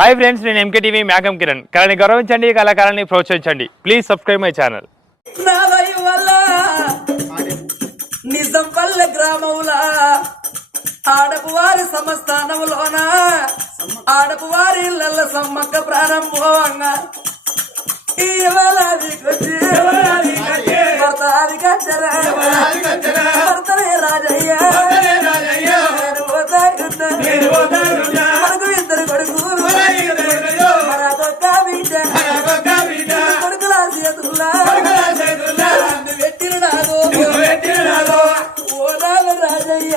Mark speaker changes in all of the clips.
Speaker 1: Hi friends నేను MK TV మేకం కిరణ్. కళని గౌరవించండి కళాకారాన్ని ప్రోత్సహించండి. Please subscribe my channel.
Speaker 2: Nijampalle గ్రామముల ఆడపు వారి సమస్థానములోన ఆడపు వారి ఇళ్ళ సమ్మక్క ప్రారంభంగా రాజయ్య. నన్ను పెట్టిన నాదో ఓనాల రాజయ్య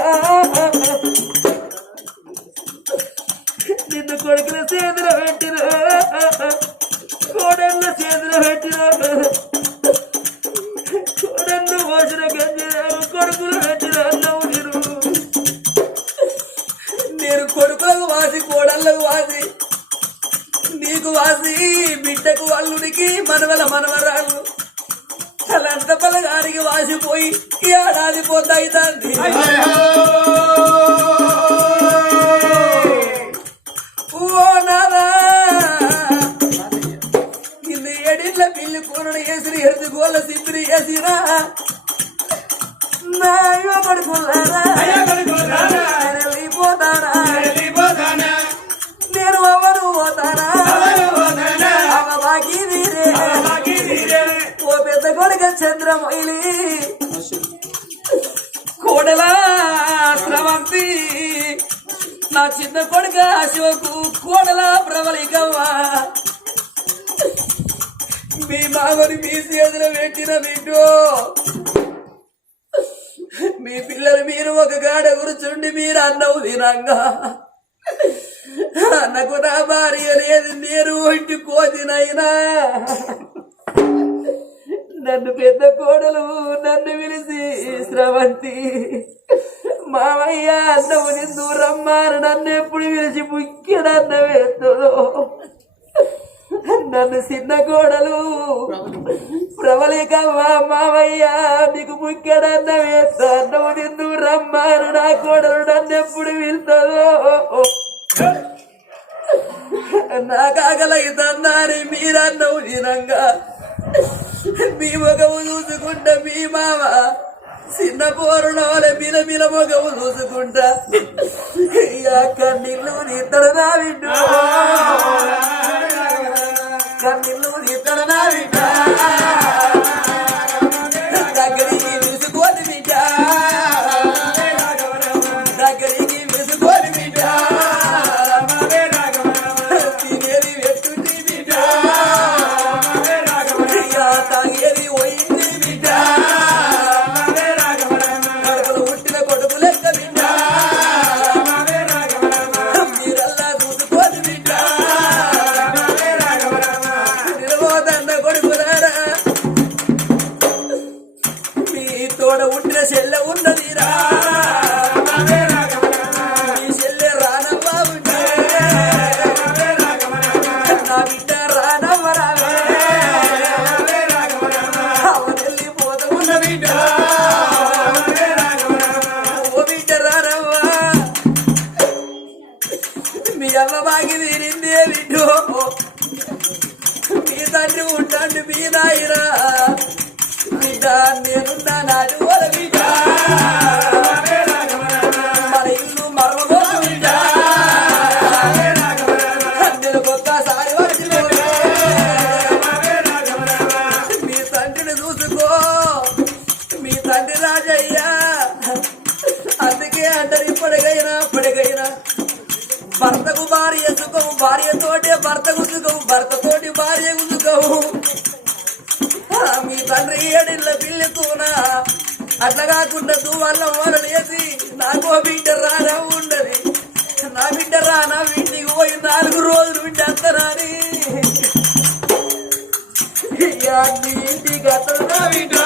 Speaker 2: నిన్ను కొడుకుల చేతులు పెట్టిన. కోడళ్ళ చేతులు పెట్టిన. కోడళ్ళు పోసిన గంజరావు కొడుకులు పెట్టిన అన్నవు నేను నేను కొడుకులకు వాసి కోడళ్ళకు వాసి. నీకు వాసి బిడ్డకు అల్లుడికి మనవల మనవరాళ్ళు తలంత పలగానికి వాసిపోయి ఈ ఏడాది పోతాయి తండ్రి. ఓ నాదా ఇన్ని ఏడిళ్ళ పిల్లి కూరడు వేసిరి ఎరుదు గోళ్ళ సిబ్బిరి వేసిరా. చంద్రమైలి కోడలా స్రవంతి. నా చిన్న కొడుక అశోకు కోడలా ప్రబలికవ్వా. మీ మామని మీ చేతిలో పెట్టిన బిడ్డో. మీ పిల్లలు మీరు ఒక గాడ కూర్చుండి మీరు అన్నవు తినంగా అన్నకు నా భార్య లేదు నేను ఇంటి కోతినైనా. నన్ను పెద్ద కోడలు నన్ను పిలిచి శ్రవంతి. మామయ్య అన్నము దూరం రమ్మారు నన్ను ఎప్పుడు పిలిచి ముఖ్యడన్న వేస్తుందో నన్ను చిన్న కోడలు. ప్రబలికమ్మ మామయ్య నీకు ముఖ్యడన్న వేస్తా అన్నము నిందు రమ్మారు నా కోడలు నన్ను ఎప్పుడు పిలుతుందో నా కాకలైతుందని మీరన్నవు నిరంగా మీ మొగము చూసుకుంటా మీ మామ. చిన్న పోరునోల మిల మిల మొగము చూసుకుంటా. కన్నీళ్ళు నిత్తడు నా విండు కన్నీళ్ళు నిత్తడు నా వింట. మీ అమ్మ బాగి తీరిందే బిడ్డు మీ తండ్రి ఉంటాడు మీ నాయన. బిడ్డ నేనున్నా నాటి ఓల బిడ్డ భర్తతోటి భార్య సుఖం మీ తండ్రి ఏడిళ్ళ పిల్లతోనా? అట్లా కాకుండా దువ్వల్ల వల నాకో బిడ్డ రానా ఉండదు నా బిడ్డ రానా? ఇంటికి పోయి నాలుగు రోజులు బిడ్డ అత్తరాని ఇంటికి అతను నా బిడ్డ?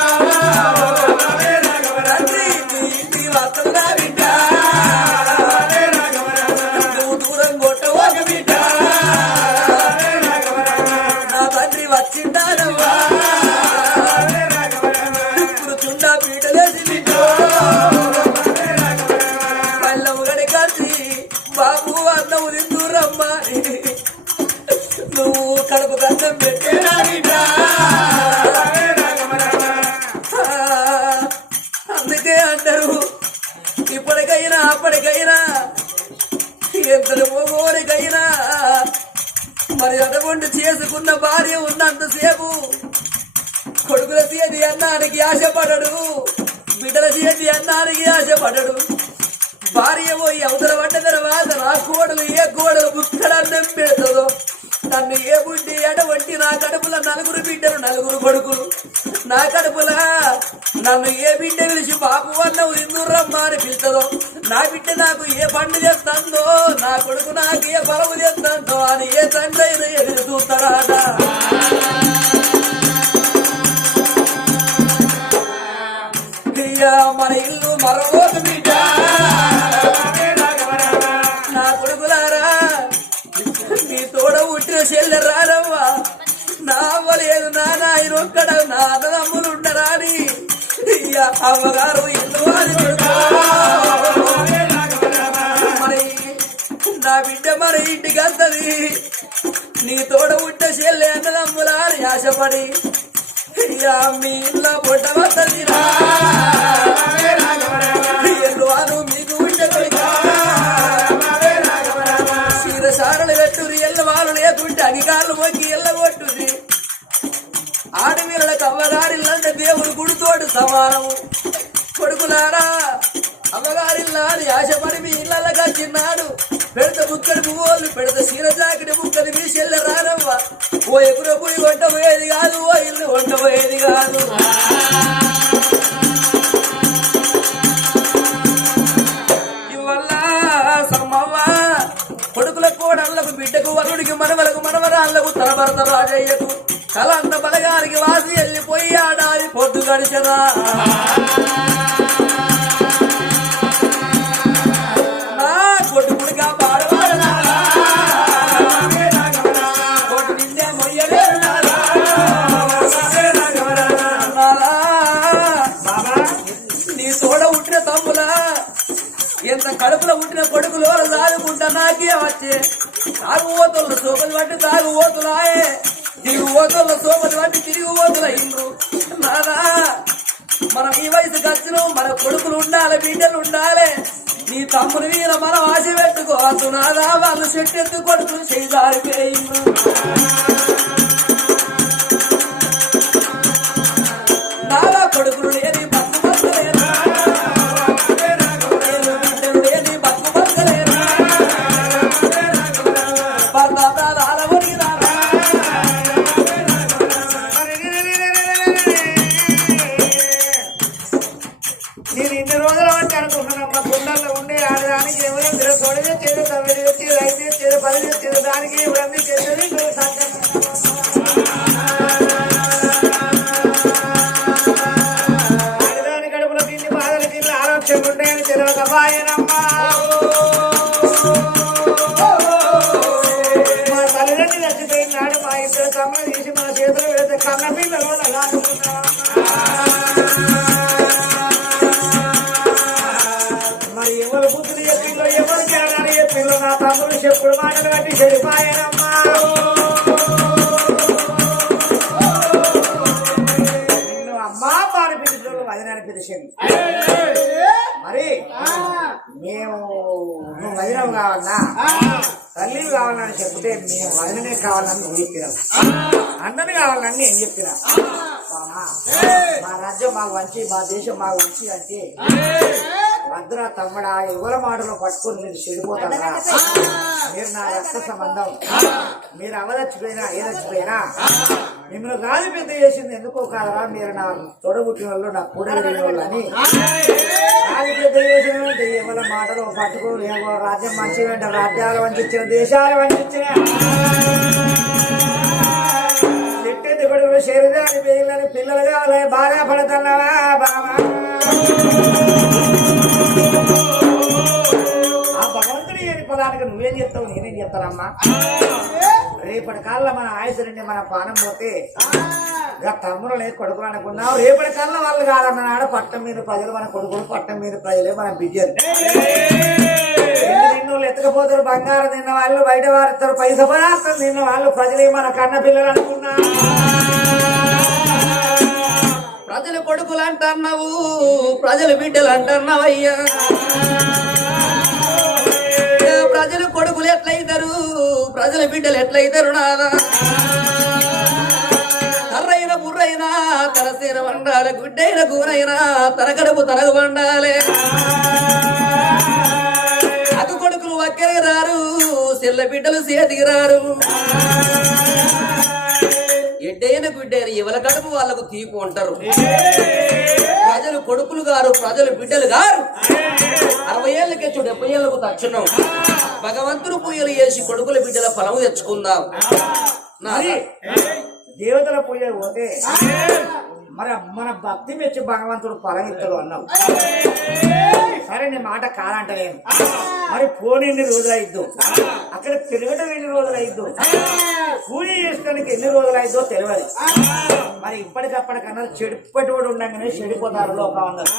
Speaker 2: మరి చేసుకున్న భార్య ఉన్నంతసేపు కొడుకుల చేతి అన్నానికి ఆశపడడు బిడ్డల చేతి అన్నానికి ఆశపడడు. భార్య పోయి అవతల పడ్డ తర్వాత నా కోడలు ఏ కోడలు బుక్కడన్నం పెడుతుందో నన్ను ఏ బుడ్డి ఎడవంటి నా కడుపుల నలుగురు బిడ్డలు నలుగురు కొడుకులు. నా కడుపుల నన్ను ఏ బిడ్డ పిలిచి బాబు అన్నవు ఇందు అని పిలుతుందో నా బిడ్డ నాకు ఏ పండు చేస్తుందో? నా కొడుకు నాకు ఏ బలము చేస్తుందో అని ఏ తండ్రి అయినా ఎదురు చూస్తాడాట మన ఇల్లు మరొక బిడ్డ. నా కొడుకులారా నీ తోడ పుట్టిన చెల్లె రారవ్వా నా అవ్వలేదు నా నాయన ఒక్కడ నా అన్నదమ్ములు అయ్యా అమ్మగారు ఇల్లు వారి మరి నా బిడ్డ మరి ఇంటికి వస్తుంది. నీ తోడ పుట్ట చెల్లె అన్నదమ్ములా అని ఆశపడి అయ్యా మీ ఇంట్లో పుట్ట వస్తుందిరా ఎల్లువారు మీకు ఉంటే కొడుకా. క్షీరసారలు పెట్టురి ఎల్లవారు లేకుంటే అధికారులు మొక్కి ఎల్లగొట్టురి ఆడవీళ్ళ అమ్మగారిల్లంటే దేవుడు గుడితోడు సమానము కొడుకులారా అమ్మగారిల్లాని ఆశపడి మీ ఇళ్ళగా చిన్నాడు పెడత బుక్కడి పువ్వులు పెడత సీర జాకిడి బుక్కడి మీ చెల్లె రానవ్వ. ఓ ఎగుర పోయి వంట పోయేది కాదు ఓ ఇల్లు వంట పోయేది కాదు. ఇవల్ల కొడుకుల కోడళ్ళకు బిడ్డకు వరుడికి మనవలకు మనవరాళ్ళకు తలభరత రాజయ్యకు. కలంత బలగారికి వాసి వెళ్ళిపోయి ఆడారి పొద్దు గడిచరా నాలా. నీ ఎంత కడుపులో పుట్టిన కొడుకులు దాదుకుంటా నాకే వచ్చే? తాగు ఓతుల పట్టి బట్టి తాగు ఓతులాయే. తిరుగు ఓతుల సోపలు వంటి తిరిగి ఓతుల ఇండ్రు నాదా మనం ఈ వయసుకి వచ్చిన మన కొడుకులు ఉండాలి బిడ్డలు ఉండాలి. నీ తమ్ముని మీద మనం ఆశ పెట్టుకోవచ్చు నాదా వాళ్ళు చెట్టెత్తు కొడుకులు చేయదారిపోయిండ్రు నాదా కొడుకులు లేని బతుకు బతకలేరు. నేను
Speaker 3: చేరు దానికి ఇవన్నీ చేసేది చెప్పుడు మాటలు కట్టి చెడిపాయనమ్మా నిన్ను అమ్మా పాని పిలిచిన వదినాన్ని పిలిచింది. మరి మేము నువ్వు వదినం కావాలన్నా తల్లి కావాలని చెప్తే మేము వదిననే కావాలని నువ్వు చెప్పినా అన్నని కావాలని నేను చెప్పినా. బావా, మా రాజ్యం మాకు వంచి మా దేశం మాకు వంచి అంటే వద్దురా తమ్ముడా ఎవల మాటలు పట్టుకొని మీరు చెడిపోతారా మీరు నా రక్త సంబంధం. మీరు అవదచ్చిపోయినా ఏదచ్చిపోయినా మిమ్మల్ని గాలి పెద్ద చేసింది ఎందుకో కాదరా? మీరు నా తొడబుట్టిన వాళ్ళు నా కూడలిన వాళ్ళు అని. గాలి పెద్ద చేసిన ఎవల మాటలు పట్టుకొని రాజ్యం మంచిగా అంటే రాజ్యాలు వంచిన దేశాలు వంచిన నువ్వు శరీరాన్ని పిల్లలని పిల్లలు కావాలి బాగా పడుతున్నావా బావా? ఆ భగవంతుడి ఏని పదానికి నువ్వేం చెప్తావు? నేనేం చెప్తానమ్మా? రేపటి కాలంలో మన ఆయుసు నుండి మన పానం పోతే ఇక తమ్ముడు లేదు కొడుకులు అనుకున్నావు. రేపటి కాలంలో వాళ్ళు కాదన్నాడు. పట్టం మీద ప్రజలు మన కొడుకులు పట్టం మీద ప్రజలే మన బిడ్డలు. నిన్ను ఎత్తకపోతారు బంగారం తిన్న వాళ్ళు బయట వారుతారు పైస పదార్థం తిన్న వాళ్ళు ప్రజలే మన కన్న పిల్లలు అనుకున్నా
Speaker 2: ప్రజలు కొడుకులు అంటున్నావు ప్రజలు బిడ్డలు అంటున్నావయ్యా ఏ ప్రజలు కొడుకులు ఎట్లయితారు? ప్రజల బిడ్డలు ఎట్లయితారు నాదా కర్రైన బుర్రైనా తలసేన వండాలి గుడ్డైన కూరైనా తన కడుపు తనకు వండాలి అటు కొడుకులు ఒక్కరికి రారు చెల్ల బిడ్డలు చేతికి రారు. ఎడ్డైన గుడ్డైన ఎవల కడుపు వాళ్ళకు తీపు ఉంటారు ప్రజలు కొడుకులు గారు ప్రజలు బిడ్డలు గారు. అరవై ఏళ్ళకి చూడు డెబ్బై ఏళ్ళకు తక్షణం భగవంతుడు పూజలు చేసి కొడుకుల బిడ్డల ఫలము తెచ్చుకుందాం. నా
Speaker 3: మరి దేవతల పూజ పోతే మరి మన భక్తి మెచ్చి భగవంతుడు ఫలం ఇస్తాడు అన్నావు. మాట్లాడిన మాట కాదంటలేను మరి పోనీ ఎన్ని రోజులు అయిద్దు అక్కడ తిరగడం ఎన్ని రోజులు అయిద్దు పూజ చేసుకోడానికి ఎన్ని రోజులు అయిద్దో తెలియదు. మరి ఇప్పటికప్పటికన్నా చెడిపటి కూడా ఉండగానే చెడిపోతారు లోకం అందరు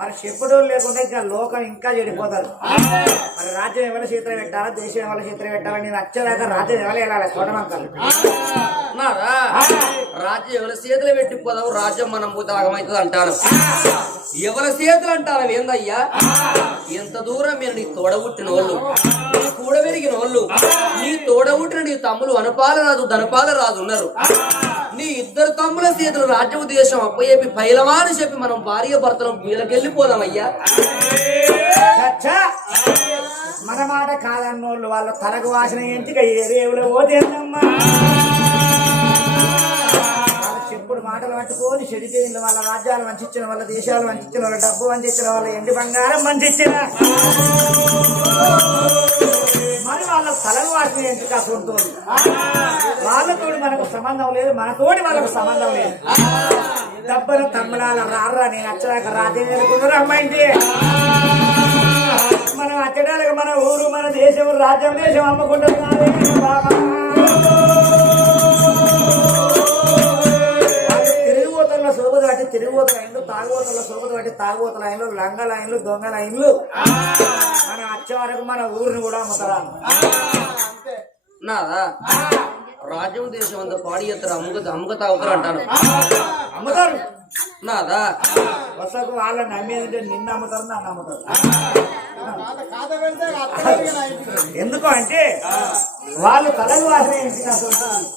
Speaker 3: మరి చెప్పుడు లేకుండా ఇంకా లోకం ఇంకా చెడిపోతారు. మరి రాజ్యం ఎవరి చేతులు పెట్టాలా? దేశం ఎవరి చేతులు పెట్టాలా? నేను వచ్చేదాకా రాజ్యం ఎవరు వెళ్ళాలి? చూడమంటారు.
Speaker 2: రాజ్యం ఎవరి చేతులు పెట్టి పోదాం రాజ్యం మనం పోతే ఆగమవుతుంది అంటాను. ఎవరి చేతులు అంటాను ఏందయ్యా? ఎంత దూరం మీరు నీ తోడబుట్టిన వాళ్ళు నీ కూడ పెరిగిన వాళ్ళు నీ తోడబుట్టిన నీ తమ్ములు వనపాల రాజు ధనపాల రాజు ఉన్నారు. నీ ఇద్దరు తమ్ముల చేతులు రాజ్య ఉద్దేశం అప్పయ్యేపి పైలవా అని చెప్పి మనం భార్య భర్తలు వీళ్ళకెళ్ళిపోదామయ్యా
Speaker 3: మన మాట కాదన్నోళ్ళు వాళ్ళ తలకు వాసిన ఎంటిక ఏ రేవులో పోతేందమ్మా ఇప్పుడు మాటలు పట్టుకొని చెడిపోయిన వాళ్ళ రాజ్యాలు వంచిన వాళ్ళ దేశాలు వంచిన వాళ్ళ డబ్బు వంచిన వాళ్ళ ఎండి బంగారం వంచిన మరి వాళ్ళ స్థలం వాటిని ఎంటిక ఉంటుంది వాళ్ళతోటి మనకు సంబంధం లేదు మనతోటి వాళ్ళకు సంబంధం లేదు. డబ్బుల తమ్ముడాల రారా నేను వచ్చాక రాజే వెళ్ళకుండా అమ్మాయింది మనం అచ్చడానికి మన ఊరు మన దేశం రాజ్యం దేశం అమ్ముకుంటాం బట్టి తిరిగిపోతున్న లైన్లు తాగుబోతుల సోబులు బట్టి తాగుబోతుల లైన్లు లంగ లైన్లు దొంగ లైన్లు. మనం వచ్చే వరకు మన ఊరిని కూడా అమ్ముతారా.
Speaker 2: నాదా రాజ్యం దేశం అంతా పాడి ఎత్తారు అమ్ముక అమ్ముక తాగుతారు అంటాను
Speaker 3: అమ్ముతారు.
Speaker 2: నాదా
Speaker 3: వసకు వాళ్ళని నమ్మేదంటే నిన్ను అమ్ముతారు నన్ను అమ్ముతారు. ఎందుకు అంటే వాళ్ళు నాకు ఉంటుంది.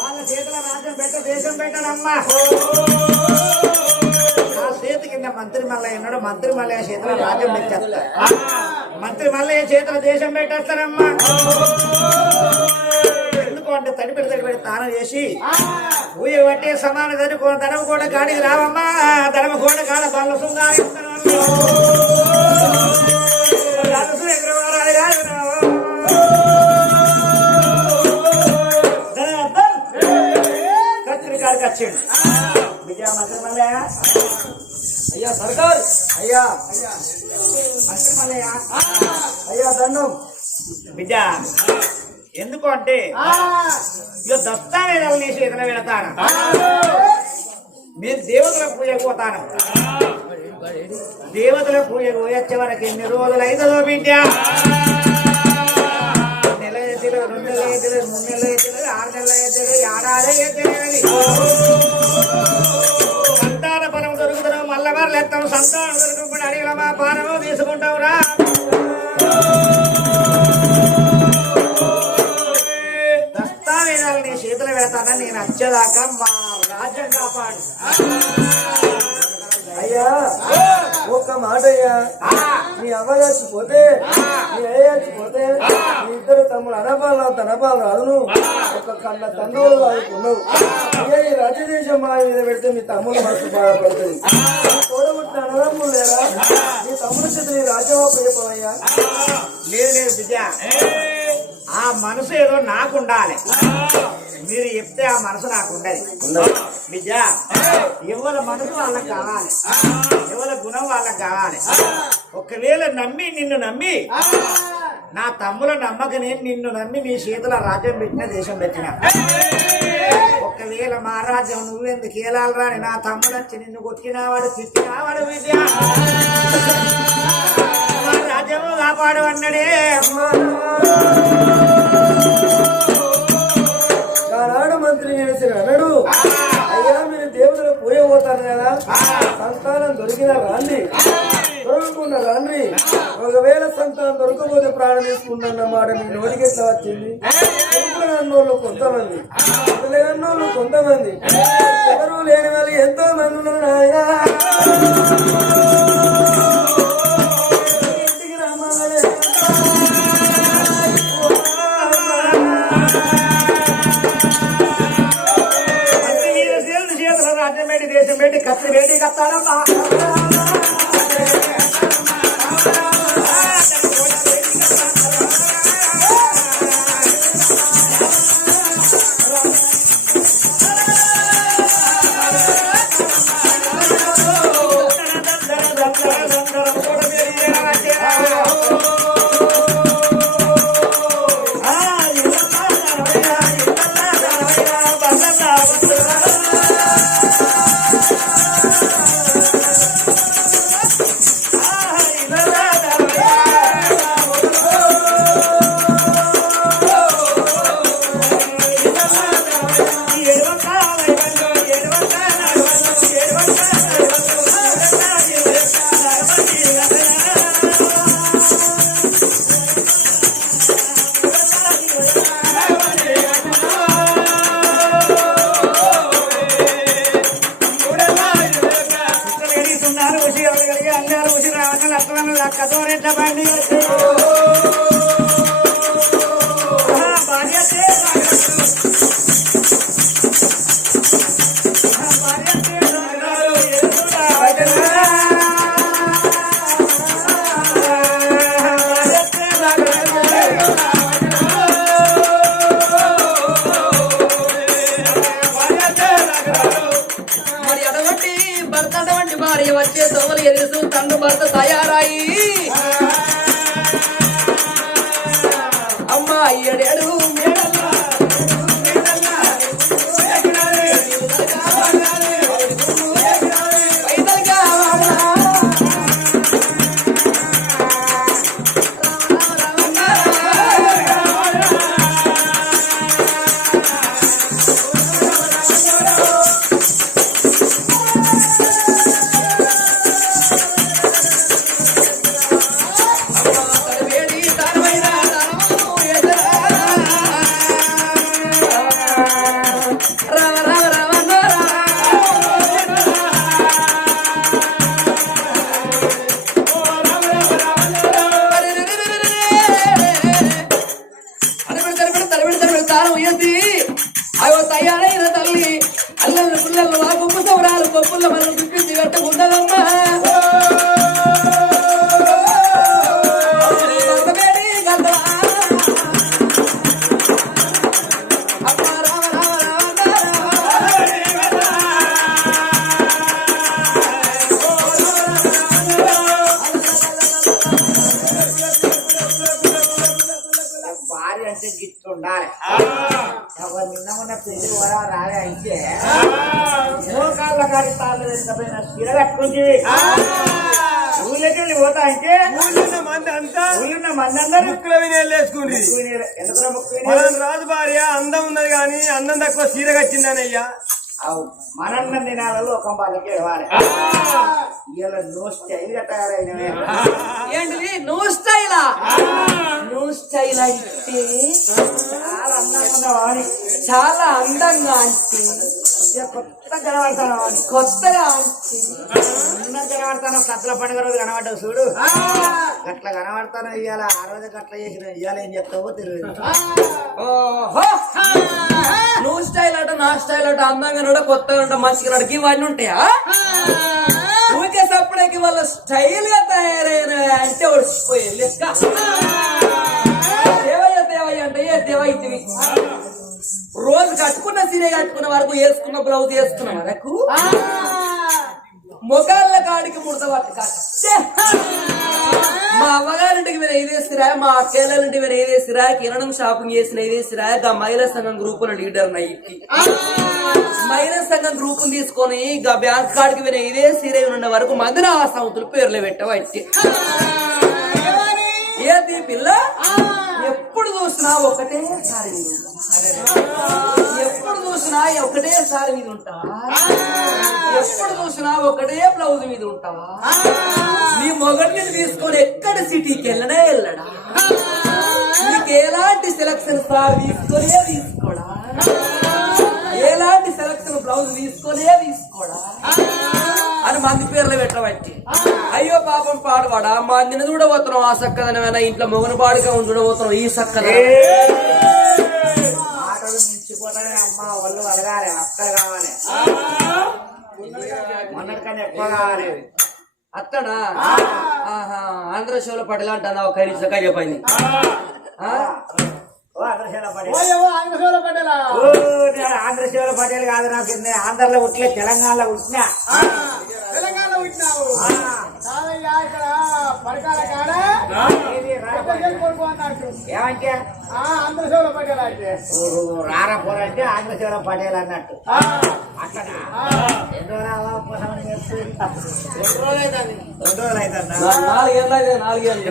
Speaker 3: వాళ్ళ చేతుల రాజ్యం పెట్ట దేశం పెట్టనమ్మా చేతి కింద మంత్రి మల్లయ్య ఉన్నాడు. మంత్రి మల్లయ్య చేతుల రాజ్యం పెట్టేస్తా మంత్రి మల్లయ్య చేతుల దేశం పెట్టేస్తారమ్మా. ఎందుకు అంటే తడిపెడి తడిపెడి తానం చేసి ఊయ పట్టే సమాన దనుకో దడమ కూడా కాడికి రావమ్మా. దడమ కూడా కాడ పళ్ళ సుంగారి అయ్యా సర్కార్. అయ్యా అయ్యా దండం. బిడ్డ ఎందుకు అంటే ఇక దస్తావేదాలు నీ చేతిలో పెడతాను. మీరు దేవతల పూజకు పోతాను దేవతల పూజకు పోయొచ్చే వరకు ఎన్ని రోజులు అవుతుందో బిడ్డ? నెల ఎత్తులు రెండు నెలల ఎత్తులు మూడు నెలల ఎత్తులు ఆరు నెలల ఎత్తులు ఏడాది ఎత్తులు వచ్చేదాకా మా రాజ్యం కాపాడు.
Speaker 4: అయ్యా ఒక్క మాట అయ్యా నీ అవ్వ చచ్చిపోతే నీ అయ్య చచ్చిపోతే నీ ఇద్దరు తమ్ముడు అనపాల తనపాలు రాదును. ఒక కన్న తండ్రులు వాడుకున్నావు. అయ్యా ఈ రాజ్యదేశం మా మీద పెడితే మీ తమ్ముడు మనసు బాధపడుతుంది. తోడబుట్టిన అన్నదమ్ములు లేరా? నీ తమ్ముడు చేత నీ రాజ్యం అయ్యా
Speaker 3: లేదు లేదు బిడ్డ ఆ మనసు ఏదో నాకు ఉండాలి. మీరు చెప్తే ఆ మనసు నాకు ఉండదు. బిడ్డ ఎవరి మనసు వాళ్ళకి కావాలి. ఎవరి గుణం వాళ్ళకి కావాలి. ఒకవేళ నమ్మి నిన్ను నమ్మి నా తమ్ముల నమ్మక నేను నిన్ను నమ్మి నీ చేతుల రాజ్యం పెట్టిన దేశం పెట్టిన. ఒకవేళ మా రాజ్యం నువ్వెందుకు ఏలాలరా అని నా తమ్ముడు వచ్చి నిన్ను కొట్టినావాడు తిట్టినావాడు విద్య. మా రాజ్యము కాపాడు అన్నడే.
Speaker 4: మంత్రి చేసిన అనడు అయ్యా మీరు దేవుడు పూజ పోతారు కదా. సంతానం దొరికిన రాండి. దొరకకుండా
Speaker 3: తండ్రి ఒకవేళ సంతానం దొరకబోతే ప్రాణం తీసుకుంటున్న మాట మీ నోటికి ఎట్లా వచ్చింది? అన్నోళ్ళు కొంతమంది. అన్నోళ్ళు కొంతమంది. ఎవరు లేని వాళ్ళు ఎంతో మంది ఉన్నారు
Speaker 4: చీర కట్టుకుంటే పోతా అంటే
Speaker 3: మంది అంతా
Speaker 4: ఊళ్ళున్న మంది అందరూ
Speaker 3: ముక్కుల వినేళ్ళు వేసుకుంది
Speaker 4: ఎందుకు ముక్కు
Speaker 3: మనం రాజు భార్య అందం ఉన్నది కానీ అందం తక్కువ చీర కచ్చిందనయ్యా
Speaker 4: మనన్న దినాలలో ఒక వాళ్ళకి ఇవ్వాలి. ఇలా నో స్టైల్గా తయారైనవే.
Speaker 2: ఏంటిది? నువ్వు స్టైలా నువ్వు స్టైల్ అంటే
Speaker 4: చాలా అందంగా
Speaker 2: చాలా అందంగా అంటే
Speaker 4: కొత్త కనబడతాను
Speaker 2: కొత్తగా
Speaker 4: కనబడతాను సత్తుల పండుగ రోజు కనబడ్డావు చూడు. గట్ల కనబడతాను ఇవాళ ఆ రోజు గట్ల చేసిన ఇవాళ ఏం చెప్తావో తెలియదు.
Speaker 2: నువ్వు స్టైల్ అట నా స్టైల్ అట అందంగా నడ కొత్తగా ఉంట మంచిగా నడకి ఇవన్నీ ఉంటాయా? ఊరికే సప్పుడకి వాళ్ళ స్టైల్గా తయారైన అంటే ఒడిచిపోయే లెక్క. దేవయ్య దేవయ్య అంటే ఏ దేవైతివి రోజు కట్టుకున్న సీరే కట్టుకున్న వరకు వేసుకున్న బ్లౌజ్ వేసుకున్న వరకు మొగాళ్ళ కాడికి ముడత. మా అమ్మగారింటికి మీరు ఐదేసిరా మా అక్కేళ్ళంటికి మీరు ఐదేసిరా కిరణం షాపింగ్ చేసిన ఐదేసిరా గా మహిళా సంఘం గ్రూపుల లీడర్ నైతి మహిళా సంఘం గ్రూప్ తీసుకొని గా బ్యాంక్ కాడికి మీరు ఐదే సీరే ఉన్న వరకు మధుర సంవత్సరాలు పేర్లు పెట్టవచ్చు ఏది పిల్ల? ఎప్పుడు చూసినా ఒకటే సారి ఎప్పుడు చూసినా ఒకటేసారి మీద ఉంటావా ఎప్పుడు చూసినా ఒకటే బ్లౌజ్ మీద ఉంటావా నీ మొగడిని తీసుకొని ఎక్కడ సిటీకి వెళ్ళనే వెళ్ళడా? నీకు ఎలాంటి సెలక్షన్ సార్ తీసుకొనే తీసుకోడా? ఎలాంటి సెలక్షన్ బ్లౌజ్ తీసుకొనే తీసుకోడా? అని మంది పేర్లు పెట్టబట్టి అయ్యో పాపం పాడవాడా మందిని చూడబోతున్నాం ఆ సక్కదనమైన ఇంట్లో మొగను పాడుగా చూడబోతున్నాం ఈ సక్కద అత్తడా? ఆహా ఆంధ్ర షోలో పడేలా అంటాను ఒక ఐదు చక్కగా చెప్పింది ఆ?
Speaker 3: ఓ ఆంధ్రశీల పటేల్ కాదు నాకు ఆంధ్రలో ఉట్లే తెలంగాణలో ఉట్టినా
Speaker 5: పుట్టినావు కాదయ్యా ఇక్కడ పరకాల కాడ కొడుకు అన్నట్టు
Speaker 3: ఏమంటే?
Speaker 5: ఆ ఆంధ్రసేవలో పడ్డారు అయితే
Speaker 3: ఓ, రారా పోరంటే ఆంధ్రశీల పటేల్ అన్నట్టు.
Speaker 5: ఆ,
Speaker 3: అట్లనా?
Speaker 5: ఆ,
Speaker 3: రెండో రావా ఉపశమనం చేస్తుంది
Speaker 2: రెండు రోజులు అవుతుంది.
Speaker 3: రెండు రోజులు అవుతుందా
Speaker 2: నా- నాలుగేళ్ళు. అయితే నాలుగేళ్ళు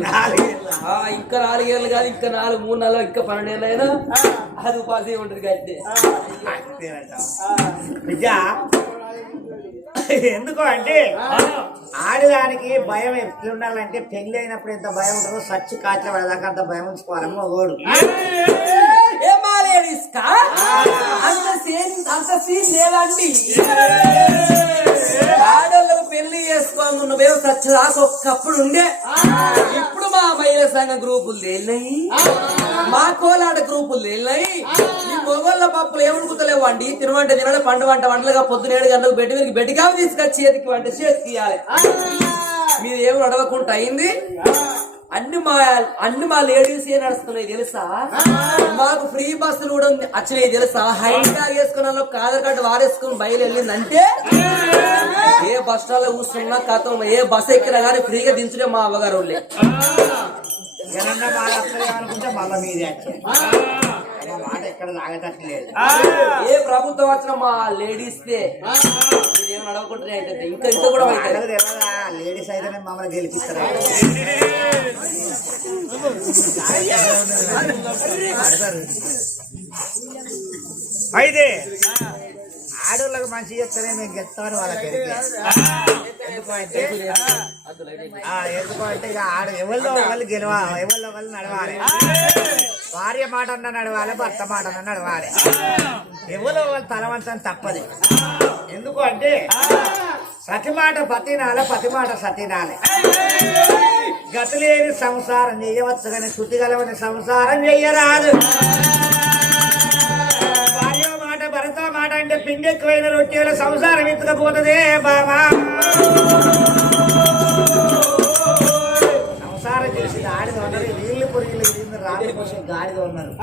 Speaker 2: ఇంకా నాలుగేళ్ళు కాదు ఇంకా నాలుగు మూడు నెలలు ఇంకా పన్నెండేళ్ళు అయినా అది ఉపాధి ఉంటుంది
Speaker 3: అంతేనంటావా? నిజ? ఎందుకు అంటే ఆడదానికి భయం ఎట్లుండాలంటే పెళ్ళి అయినప్పుడు ఎంత భయం ఉంటుందో సచ్చి కాచే పడేదాకా అంత భయం ఉంచుకోవాలి ఓడు
Speaker 2: అంత సీన్ అంత సీన్ లేదండి. ఆడోళ్ళకు పెళ్ళి చేసుకోను నువ్వేమో సచ్చదాకా ఒక్కప్పుడు ఉండే. ఇప్పుడు మా మహిళా సంఘ గ్రూపులు తేలినాయి మా కోలాట గ్రూపులు తేలినాయి మొగోళ్ళ పప్పులు ఏమనుకుతలేవు అండి తినవంట తినడం పండు వంట వంటలుగా పొద్దున ఏడు గంటలకు బెట్టి మీరు బెట్టిగా తీసుకొచ్చి చేతికి వంట చేతికి ఇవ్వాలి మీరు ఏమి నడవకుండా అయింది? అన్ని మా అన్ని మా లేడీస్ ఏ నడుస్తున్నాయి తెలుసా? మాకు ఫ్రీ బస్సులు కూడా ఉంది. వచ్చినాయి తెలుసా? బ్యాగ్ వేసుకున్న ఆధార్ కార్డు వారేసుకుని బయలు వెళ్ళిందంటే ఏ బస్ స్టాండ్లో కూర్చున్నా కథం ఏ బస్ ఎక్కినా కానీ ఫ్రీగా దించుడే మా అవ్వగారు వాళ్ళే.
Speaker 3: మాట ఎక్కడ తాగేటట్లేదు
Speaker 2: ఏ ప్రభుత్వం వచ్చిన మా లేడీస్ ఇంకా ఇంకా కూడా
Speaker 3: లేడీస్ అయితేనే మమ్మల్ని గెలిపిస్తారు. అయితే ఆడోళ్ళకి మంచి చెప్తానే మేము గెలుస్తామని వాళ్ళకి ఎరికే. ఎందుకు అంటే ఆ, ఎందుకు అంటే ఇక ఆడ ఎవరిలో వాళ్ళు గెలవాలి ఎవరిలో వాళ్ళు నడవాలి. భార్య మాట అన్న నడవాలి భర్త మాట అన్న నడవాలి. ఎవరో వాళ్ళు తలవంచని తప్పది. ఎందుకు అంటే సతి మాట పతినాల పతి మాట సతినాలే. గతిలేని సంసారం చేయవచ్చు కానీ శుద్ధి గలవని సంసారం చెయ్యరాదు భార్య మాట భర్త మాట అంటే పిండి ఎక్కువైన రొట్టెల సంసారం ఎత్తుకపోతుందే బాబా సంసారం చేసి ఆడిన ఉన్నారు వీళ్ళు పొరుగులు రాత్రి పోసి గాడిద ఉన్నారు.